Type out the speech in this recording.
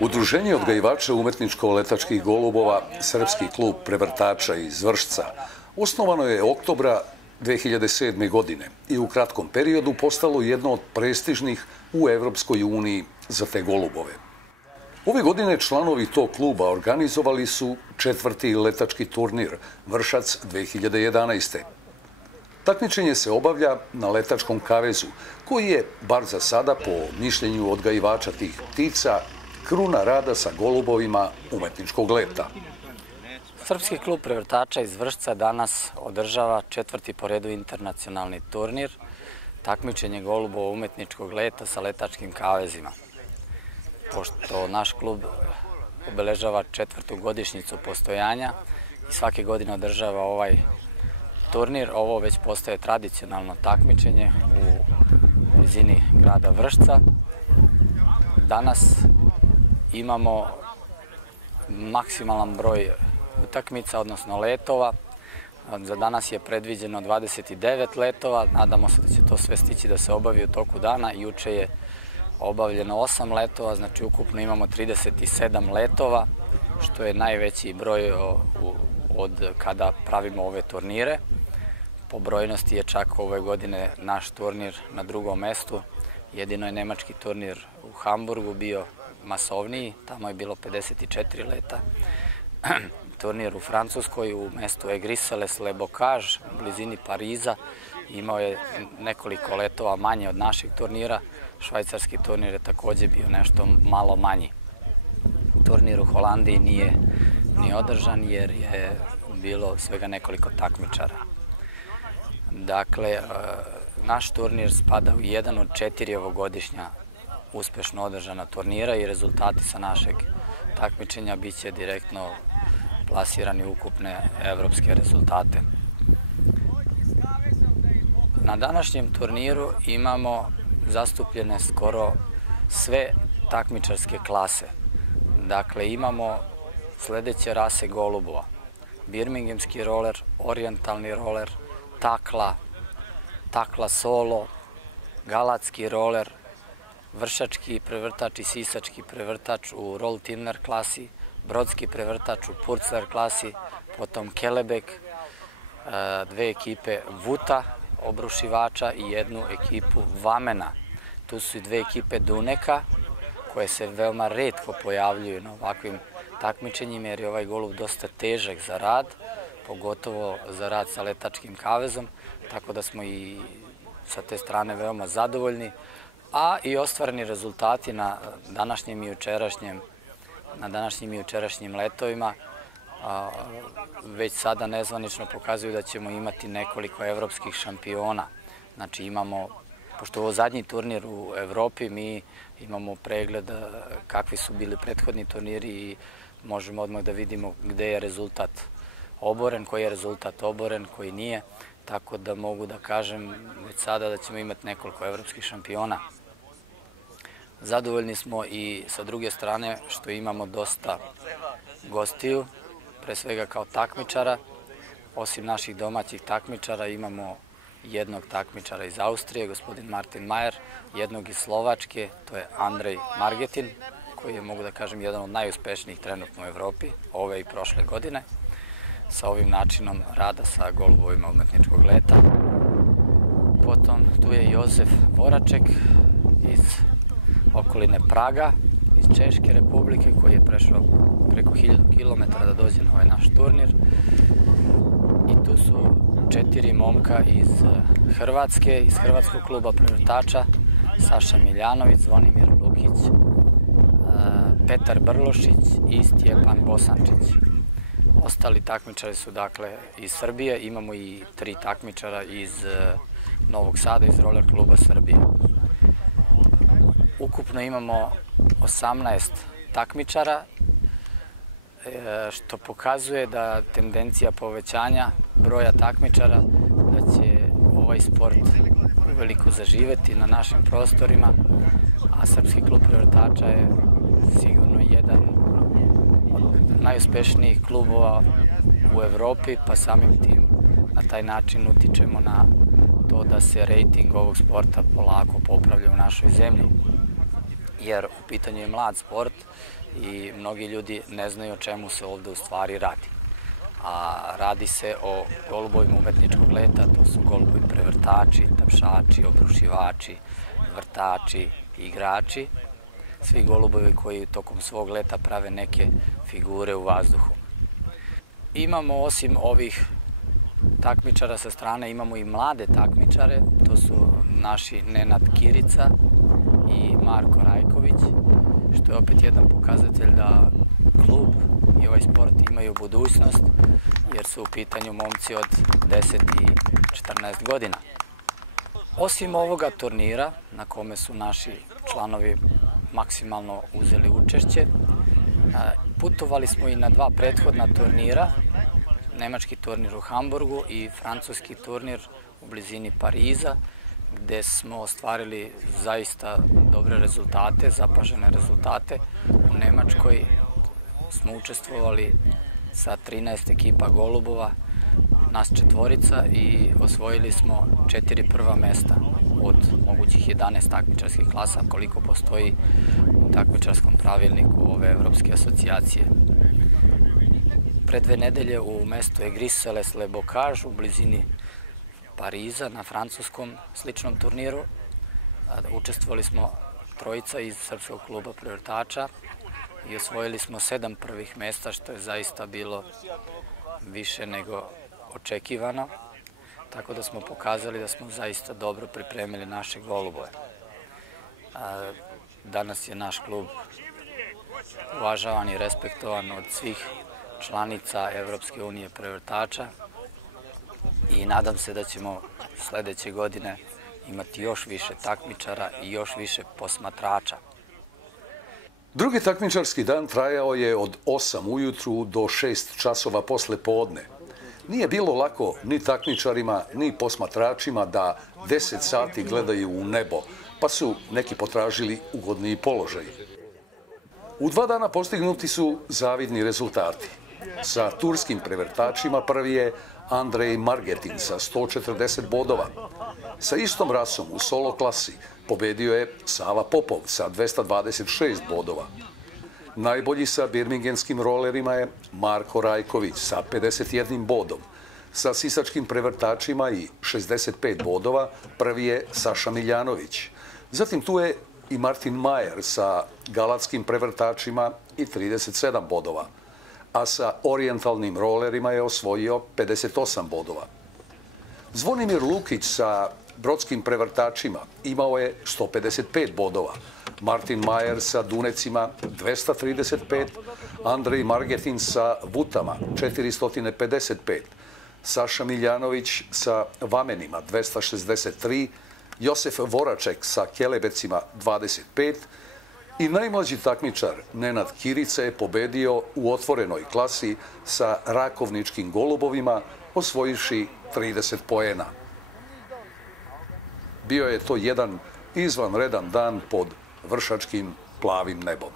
Udruženje odgajivača umetničko-letačkih golubova, Srpski klub prevrtača iz Vršca, osnovano je oktobra 2007. godine i u kratkom periodu postalo jedno od prestižnih u Evropskoj uniji za te golubove. Ove godine članovi tog kluba organizovali su 4. letački turnir Vršac 2011. Takmičenje se obavlja na Letačkom kavezu, koji je, bar za sada, po mišljenju odgajivača tih ptica, kruna rada sa golubovima umetničkog leta. Srpski klub prevrtača iz Vršca danas održava 4. po redu internacionalni turnir, takmičenje golubova umetničkog leta sa letačkim kavezima. Pošto naš klub obeležava 4. godišnjicu postojanja i svake godine održava ovaj turnir, ovo već postaje tradicionalno takmičenje u blizini grada Vršca. Danas imamo maksimalan broj utakmica, odnosno letova. Za danas je predviđeno 29 letova. Nadamo se da će to sve stići da se obavi u toku dana. Juče je obavljeno 8 letova, znači ukupno imamo 37 letova, što je najveći broj od kada pravimo ove turnire. Po brojnosti je čak ove godine naš turnir na drugom mestu. Jedino je nemački turnir u Hamburgu bio masovniji, tamo je bilo 54 leta. Turnir u Francuskoj u mestu Aigris-les-le-Bocage, u blizini Pariza, imao je nekoliko letova manje od naših turnira. Švajcarski turnir je takođe bio nešto malo manji. Turnir u Holandiji nije održan jer je bilo svega nekoliko takmičara. Dakle, naš turnir spada u jedan od 4 ovogodišnja uspešno održana turnira i rezultati sa našeg takmičenja biće direktno plasirani u ukupne evropske rezultate. Na današnjem turniru imamo zastupljene skoro sve takmičarske klase. Dakle, imamo sledeće rase golubova: birmingemski roler, orijentalni roler, takla solo, galatski roler, vršački prevrtač i sisački prevrtač u roll timner klasi, brodski prevrtač u purcler klasi, potom kelebek, 2 ekipe vuta, obrušivača i 1 ekipu vamena. Tu su i 2 ekipe duneka, koje se veoma retko pojavljuju na ovakvim takmičenjima, jer je ovaj golub dosta težak za rad, pogotovo za rad sa letačkim kavezom, tako da smo i sa te strane veoma zadovoljni, a i ostvareni rezultati na današnjim i jučerašnjim letovima već sada nezvanično pokazuju da ćemo imati nekoliko evropskih šampiona. Znači imamo, pošto je ovo zadnji turnir u Evropi, mi imamo pregled kakvi su bili prethodni turniri i možemo odmah da vidimo gde je rezultat oboren, koji je rezultat oboren, koji nije, tako da mogu da kažem već sada da ćemo imati nekoliko evropskih šampiona. Zadovoljni smo i sa druge strane što imamo dosta gostiju, pre svega kao takmičara. Osim naših domaćih takmičara imamo jednog takmičara iz Austrije, gospodin Martin Majer, jednog iz Slovačke, to je Andrej Margetin, koji je, mogu da kažem, jedan od najuspešnijih trenutno u Evropi, ove i prošle godine, sa ovim načinom rada sa golubovima umetničkog leta. Potom tu je Jozef Voraček iz okoline Praga, iz Češke Republike, koji je prešao preko 1000 km da dođe na ovaj naš turnir. I tu su 4 momka iz Hrvatske, iz Hrvatskog kluba prevrtača: Saša Miljanović, Zvonimir Lukić, Petar Brlošić i Stjepan Bosančić. Ostali takmičari su dakle iz Srbije, imamo i 3 takmičara iz Novog Sada, iz roller kluba Srbije. Ukupno imamo 18 takmičara, što pokazuje da tendencija povećanja broja takmičara, da će ovaj sport uveliko zaživeti na našim prostorima, a Srpski klub prevrtača je sigurno jedan od najuspešnijih klubova u Evropi, pa samim tim na taj način utičemo na to da se rejting ovog sporta polako popravlja u našoj zemlji. jer u pitanju je mlad sport i mnogi ljudi ne znaju o čemu se ovde u stvari radi. A radi se o golubovima umetničkog leta, to su golubovi prevrtači, tapšači, obrušivači, vrtači, igrači, svi golubovi koji tokom svog leta prave neke figure u vazduhu. Imamo osim ovih takmičara sa strane, imamo i mlade takmičare, to su naši Nenad Kirica i Marko Rajković, što je opet jedan pokazatelj da klub i ovaj sport imaju budućnost, jer su u pitanju momci od 10 i 14 godina. Osim ovoga turnira, na kome su naši članovi maksimalno uzeli učešće, putovali smo i na dva prethodna turnira, nemački turnir u Hamburgu i francuski turnir u blizini Pariza, gde smo ostvarili zaista dobre rezultate, zapažene rezultate. U Nemačkoj smo učestvovali sa 13 ekipa golubova, nas četvorica, i osvojili smo 4 prva mesta od mogućih 11 takmičarskih klasa, koliko postoji u takmičarskom pravilniku ove Evropske asocijacije. Pre 2 nedelje u mestu je Griselles-le-Bocage u blizini Pariza na francuskom sličnom turniru. Učestvovali smo trojica iz Srpskog kluba prevrtača i osvojili smo 7 prvih mesta, što je zaista bilo više nego očekivano, tako da smo pokazali da smo zaista dobro pripremili naše golubove. Danas je naš klub uvažavan i respektovan od svih članica Evropske unije prevrtača i nadam se da ćemo sledeće godine imati još više takmičara i još više posmatrača. Drugi takmičarski dan trajao je od 8 ujutru do 6 časova posle podne. Nije bilo lako ni takmičarima, ni posmatračima da 10 sati gledaju u nebo, pa su neki potražili ugodniji položaj. U 2 dana postignuti su zavidni rezultati. Sa turskim prevrtačima prvi je Andrej Margetin sa 140 bodova. Sa istom rasom u solo klasi pobedio je Sava Popov sa 226 bodova. Najbolji sa birmingenskim rolerima je Marko Rajković sa 51 bodom. Sa sisačkim prevrtačima i 65 bodova prvi je Saša Miljanović. Zatim tu je i Martin Majer sa galatskim prevrtačima i 37 bodova. A sa orijentalnim rolerima je osvojio 58 bodova. Zvonimir Lukić sa brodskim prevrtačima imao je 155 bodova. Martin Majer sa dunecima 235, Andrej Margetin sa vutama 455, Saša Miljanović sa vamenima 263, Josef Voraček sa kelebecima 25 i najmlađi takmičar Nenad Kirica je pobedio u otvorenoj klasi sa rakovničkim golubovima, osvojivši 30 poena. Bio je to jedan izvanredan dan pod vršačkim plavim nebom.